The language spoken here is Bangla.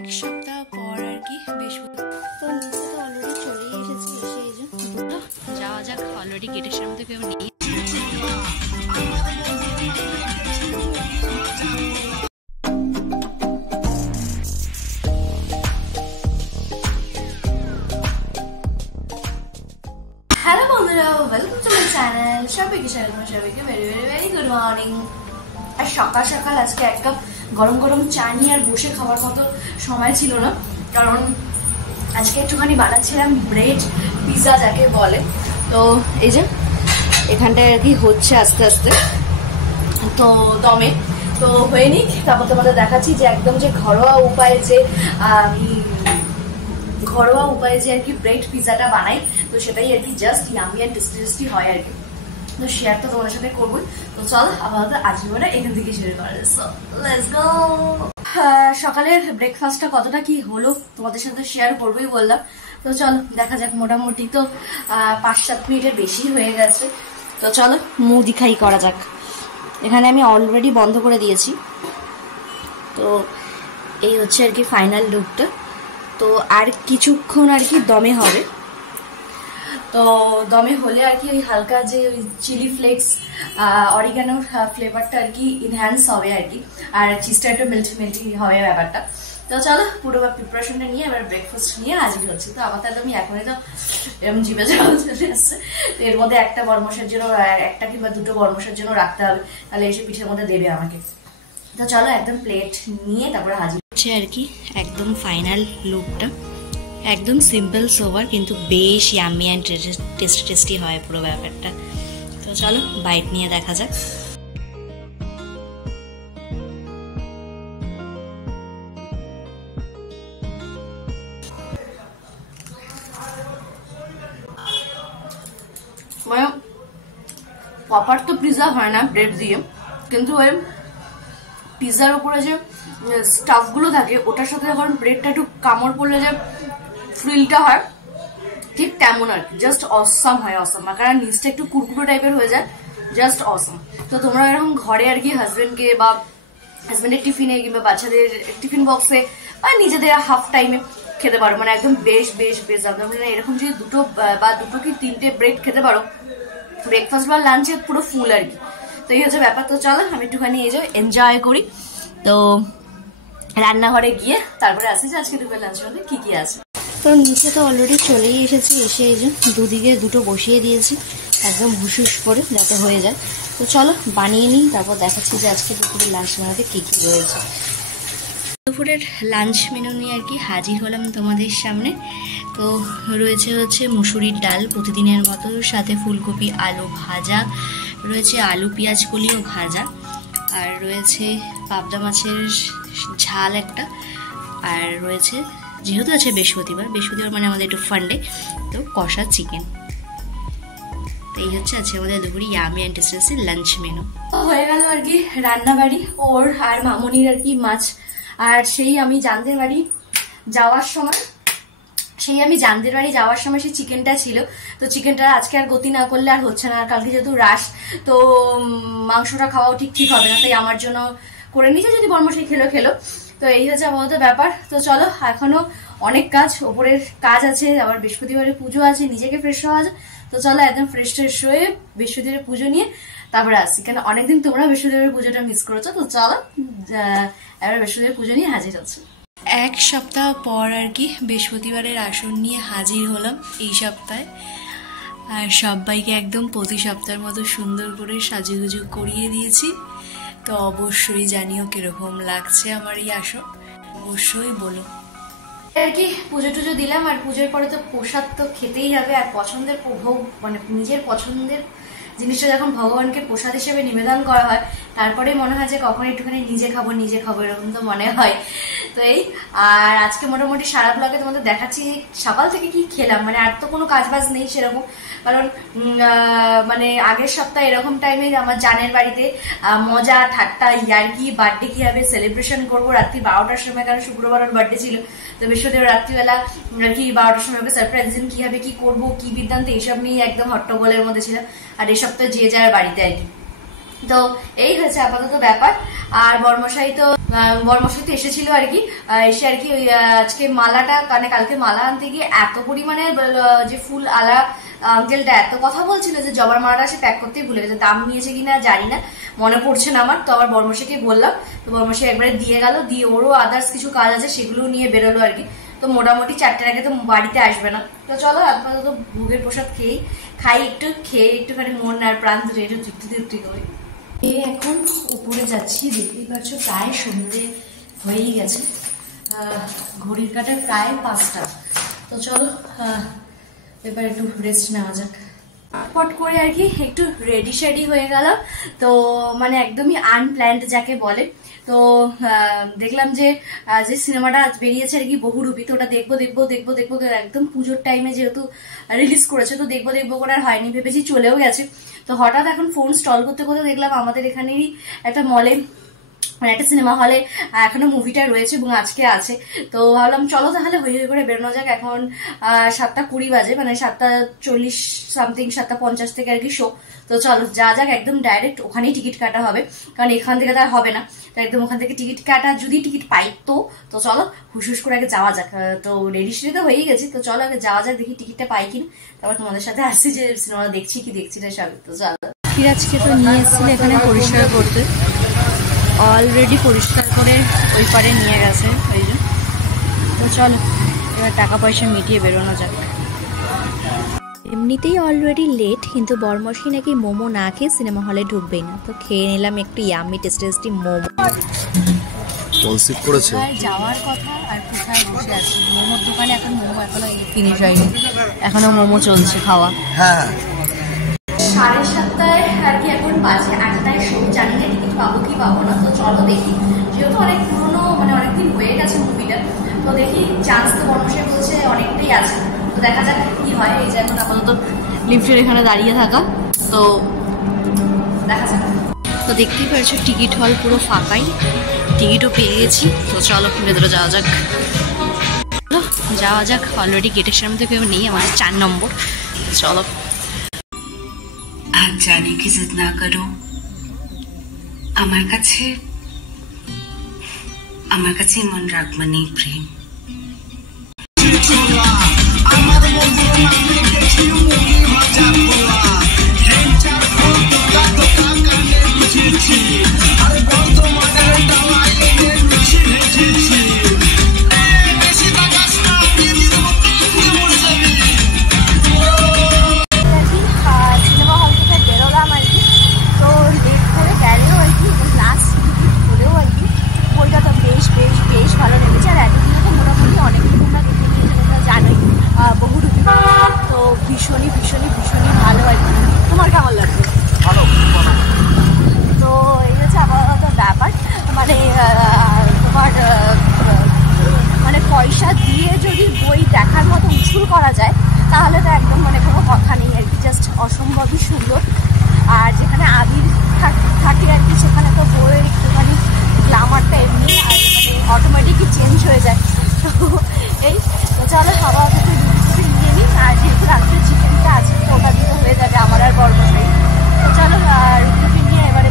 এক সপ্তাহ পর আর কি অলরেডি চলেই এসেছি। এসে এই যে যাওয়া যাক, অলরেডি গেটের সামনে থেকে নিয়ে হ্যালো বন্ধুরা, ওয়েলকাম টু মাই চ্যানেল। সবাইকে স্বাগত, সবাইকে very very very good morning. আর সকাল সকাল আজকে এক কাপ গরম গরম চা নিয়ে আর বসে খাওয়ার মতো সময় ছিল না, কারণ আজকে একটুখানি বানাচ্ছিলাম ব্রেড পিৎজা যাকে বলে। তো এই যে এখানটায় আর কি হচ্ছে আস্তে আস্তে, তো দমে তো হয়ে নিক, তারপর তোমাদের দেখাচ্ছি যে একদম যে ঘরোয়া উপায়ে যে আর কি ব্রেড পিৎজাটা বানাই, তো সেটাই আর কি জাস্ট ইয়ামি অ্যান্ড টেস্টি হয় আর কি। তো শেয়ার তো তোমাদের সাথে করবোই। তো চল আপাতত আজকে এখান থেকে শুরু করা যাচ্ছে। Let's go. সকালের ব্রেকফাস্টটা কতটা কি হলো তোমাদের সাথে শেয়ার করবোই বললাম। তো চলো দেখা যাক, মোটামুটি তো 5-7 মিনিটের বেশি হয়ে গেছে। তো চলো মুদি খাই করা যাক। এখানে আমি অলরেডি বন্ধ করে দিয়েছি। তো এই হচ্ছে আর কি ফাইনাল লুকটা। তো আর কিছুক্ষণ আর কি দমে হবে। তো দমে হলে আর কি ওই হালকা যে ওই চিলি ফ্লেক্স অরিগানোর ফ্লেভারটা আর কি ইনহ্যান্স হবে আর কি, আর চিজটা একটু মেল্টি হবে ব্যাপারটা। তো চলো পুরো প্রিপারেশনটা নিয়ে এবার ব্রেকফাস্ট নিয়ে হাজির হচ্ছে। তো আমার তাহলে আমি এখনই তো এরকম জিভে জল চলে আসছে। তো এর মধ্যে একটা বরমশের জন্য, একটা কিংবা দুটো বরমশের জন্য রাখতে হবে, তাহলে এসে পিঠের মধ্যে দেবে আমাকে। তো চলো একদম প্লেট নিয়ে তারপরে হাজির হচ্ছে আর কি একদম ফাইনাল লুকটা। একদম সিম্পল সোবার, কিন্তু বেশ ইয়ামি অ্যান্ড টেস্টি হয় পুরো ব্যাপারটা। তো চলো বাইট নিয়ে দেখা যাক। প্রপার তো পিৎজা হয় না ব্রেড দিয়ে, কিন্তু ওই পিৎজার উপরে যে স্টাফগুলো থাকে ওটার সাথে যখন ব্রেডটা একটু কামড় পড়লে যে ফ্রিলটা হয়, ঠিক তেমন আর কি। জাস্ট অসাম হয়, অসাম। কারণ নিচটা একটু কুরকুরো টাইপের হয়ে যায়, জাস্ট অসাম। তো তোমরা এরকম ঘরে আর কি হাজবেন্ডকে বা হাজবেন্ডের টিফিনে কিংবা বাচ্চাদের টিফিন বক্সে বা নিজেদের হাফ টাইমে খেতে পারো, মানে একদম বেশ বেশ বেশ দাম। মানে এরকম যদি দুটো কি 3টে ব্রেড খেতে পারো ব্রেকফাস্ট বা লাঞ্চে, পুরো ফুল আর কি। তো এই হচ্ছে ব্যাপার। তো চলো আমি একটুখানি এই যে এনজয় করি। তো রান্নাঘরে গিয়ে তারপরে আসি যে আজকে দুপুর লাঞ্চের মধ্যে কি কি আছে। তো নিচে তো অলরেডি চলেই এসেছি। এসে এই যে দুদিকে দুটো বসিয়ে দিয়েছি একদম হুসুস করে, যাতে হয়ে যায়। তো চলো বানিয়ে নিই, তারপর দেখাচ্ছি যে আজকে দুপুরের লাঞ্চ মেনুতে কী কী রয়েছে। দুপুরের লাঞ্চ মেনু নিয়ে আর কি হাজির হলাম তোমাদের সামনে। তো রয়েছে হচ্ছে মুসুরির ডাল প্রতিদিনের মতো, সাথে ফুলকপি আলু ভাজা রয়েছে, আলু পেঁয়াজ কলিও ভাজা, আর রয়েছে পাবদা মাছের ঝাল একটা, আর রয়েছে যেহেতু আছে বৃহস্পতিবার মানে আমাদের একটু ফান্ডে, তো কষা চিকেন। তো এই হচ্ছে আছে আমাদের দুপুরে yummy and tasty lunch menu. হয়ে গেল আর কি রান্নাবাড়ি ওর আর মামনির আর কি মাছ। আর সেই আমি জানদের বাড়ি যাওয়ার সময় সেই চিকেনটা ছিল। তো চিকেনটা আজকে আর গতি না করলে আর হচ্ছে না, আর কালকে যেহেতু রাস, তো মাংসটা খাওয়াও ঠিক হবে না, তাই আমার জন্য করে নিয়েছে। যদি বর্মশাই খেলো। তো এই হচ্ছে আমাদের ব্যাপার। তো চলো এখনো অনেক কাজ, ওপরের কাজ আছে, আবার বৃহস্পতিবারের পুজো আছে, নিজেকে ফ্রেশ হওয়া আছে। তো চলো একদম ফ্রেশ হয়ে বৃহস্পতিবারের পুজো নিয়ে তারপরে আসছি, কেন অনেকদিন তোমরা বৃহস্পতিবারের পুজোটা মিস করেছো। তো চলো এবার বৃহস্পতিবারের পুজো নিয়ে হাজির হচ্ছে। এক সপ্তাহ পর আর কি বৃহস্পতিবারের আসন নিয়ে হাজির হলাম এই সপ্তাহে। আর সবাইকে একদম প্রতি সপ্তাহের মতো সুন্দর করে সাজুগুজু করিয়ে দিয়েছি। তো অবশ্যই জানিও কিরকম লাগছে আমার এই আসন, অবশ্যই বলো। আর কি পুজো টুজো দিলাম, আর পুজোর পরে তো প্রসাদ তো খেতেই হবে। আর পছন্দের ভোগ, মানে নিজের পছন্দের জিনিসটা যখন ভগবানকে প্রসাদ হিসেবে নিবেদন করা হয়, তারপরে মনে হয় যে কখন একটুখানি নিজে খাবো এরকম তো মনে হয়। তো এই আর আজকে মোটামুটি সারা ব্লগে তোমাদের দেখাচ্ছি সকাল থেকে কি খেলাম। মানে আর তো কোনো কাজবাজ নেই সেরকম, কারণ মানে আগের সপ্তাহে এরকম টাইমে আমার জানের বাড়িতে মজা ঠাট্টা ইয়ার্কি বার্থডে কিভাবে সেলিব্রেশন করবো রাত্রি 12টার সময়, কারণ শুক্রবার বার্থডে ছিল। তো বৃহস্পতিবার রাত্রিবেলা আর কি 12টার সময় ওকে সারপ্রাইজ দিন, কিভাবে কি করবো কি বিদ্যান্ত এইসব নিয়ে একদম হট্টগোলের মধ্যে ছিলাম। আর এই সপ্তাহে যে যার বাড়িতে আর কি। তো এই হচ্ছে আপাতত ব্যাপার। আর বর্মশাই তো বরমশাই তো এসেছিল আর কি, এসে আর কি ওই আজকে মালাটা কালকে মালা আনতে গিয়ে এত পরিমাণে যে ফুল আলা আঙ্কেলটা এত কথা বলছিল যে জবার মালাটা সে প্যাক করতেই ভুলে গেছে। দাম নিয়েছে কিনা জানি না, মনে পড়ছে না আমার। তো আবার বরমশাইকে বললাম, তো বরমশাই একবারে দিয়ে গেল, দিয়ে ওরও আদার্স কিছু কাজ আছে সেগুলো নিয়ে বেরোলো আর কি। তো মোটামুটি 4টার আগে তো বাড়িতে আসবে না। তো চলো আপাতত ভোগের প্রসাদ খাই একটু, খেয়ে একটুখানি মন আর প্রাণ ধরে একটু তৃপ্তি করে এখন উপরে যাচ্ছি। দেখতেই পাচ্ছ প্রায় সন্ধ্যে হয়েই গেছে, ঘড়ির কাঁটায় প্রায় 5টা। তো চলো এবার একটু রেস্ট নেওয়া যাক। পট করে আর কি একটু রেডি শেডি হয়ে গেল, তো মানে একদমই আনপ্ল্যান্ড যাকে বলে। তো দেখলাম যে সিনেমাটা বেরিয়েছে আর কি বহুরূপী, তো ওটা দেখবো একদম পুজোর টাইমে যেহেতু রিলিজ করেছে, তো দেখবো করে আর হয়নি, ভেবেছি চলেও গেছে। তো হঠাৎ এখন ফোন স্টল করতে দেখলাম আমাদের এখানেরই একটা মলে, মানে একটা সিনেমা হলে এখনো মুভিটা রয়েছে এবং আজকে আছে। তো ভাবলাম চলো তাহলে হই করে বেরোনো যাক। এখন 7:20 বাজে, মানে 7:40 সামথিং, 7:50 থেকে আর কি শো। তো চলো যাক, একদম ডাইরেক্ট ওখানেই টিকিট কাটা হবে, কারণ এখান থেকে তো আর হবে না। তো একদম ওখান থেকে টিকিট কাটা, যদি টিকিট পাই তো চলো হুস করে আগে যাওয়া যাক। তো রেডি সেডি তো হয়েই গেছি, তো চলো আগে যাওয়া যাক, দেখি টিকিটটা পাই কিনা, তারপর তোমাদের সাথে আসছি যে সিনেমা দেখছি না সব। তো চলো, আজকে তো নিয়ে এসেছিল এখানে পরিষ্কার করতে, অলরেডি পরিষ্কার করে ওই পারে নিয়ে গেছে ওই জন্য। তো চলো এবার টাকা পয়সা মিটিয়ে বেরোনো যাক। এমনিতেই অলরেডি লেট, কিন্তু বরমশাই নাকি মোমো না খেয়ে সিনেমা হলে ঢুকবেই না। তো খেয়ে নিলাম একটু ইয়াম্মি টেস্টি মোমো। যাওয়ার কথা আর কোথায় বসে আছি, মোমোর দোকানে এখন মোমো এখনো ফিনিশ হয়নি, এখনো মোমো চলছে খাওয়া। 7:30 আর কি এখন বাজে, 8টায় শো। জানি না টিকিট পাবো কি পাবো না, তো চলো দেখি। যেহেতু অনেক পুরোনো, মানে অনেকদিন হয়ে গেছে মুভিটা, তো দেখি চান্স তো বর্মশাই বলছে অনেকটাই আছে, তো দেখা যাক কি হয়। এই যে এখন আপাতত লিফটের এখানে দাঁড়িয়ে থাকা, তো দেখা যাক। তো দেখতেই পাচ্ছ টিকিট হল পুরো ফাঁকাই, টিকিটও পেয়ে গেছি। তো চলো ভেতরে যাওয়া যাক। অলরেডি গেটের সামনে থেকে নেই, আমাদের 4 নম্বর। চলো। আজ জানি কি জিদ না করো, আমার কাছে মন রাখবা নেই প্রেম। বেশ ভালো লেগেছে, আর এতদিনে তো মোটামুটি অনেক তোমরা দেখে নিয়েছো, তোমরা জানোই বহুরূপী। তো ভীষণই ভালো আর কি। তোমার কেমন লাগছে? তো এই হচ্ছে আপাতত ব্যাপার, মানে তোমার মানে পয়সা দিয়ে যদি বই দেখার মতো উসুল করা যায় তাহলে তো একদম মানে কোনো কথা নেই আর কি, জাস্ট অসম্ভবই সুন্দর। আর যেখানে আবির থাকে আর কি, সেখানে তো বইয়ের একটুখানি গ্লামারটা এমনি আর মানে অটোমেটিকই চেঞ্জ হয়ে যায়। তো এই তো চলো খাওয়া থেকে রুটি নিয়ে নিই, আর যেহেতু রাত্রে চিকেনটা আছে তো ওটা দিয়ে হয়ে যাবে আমার আর বরমশাই। তো চলো রুটি নিয়ে এবারে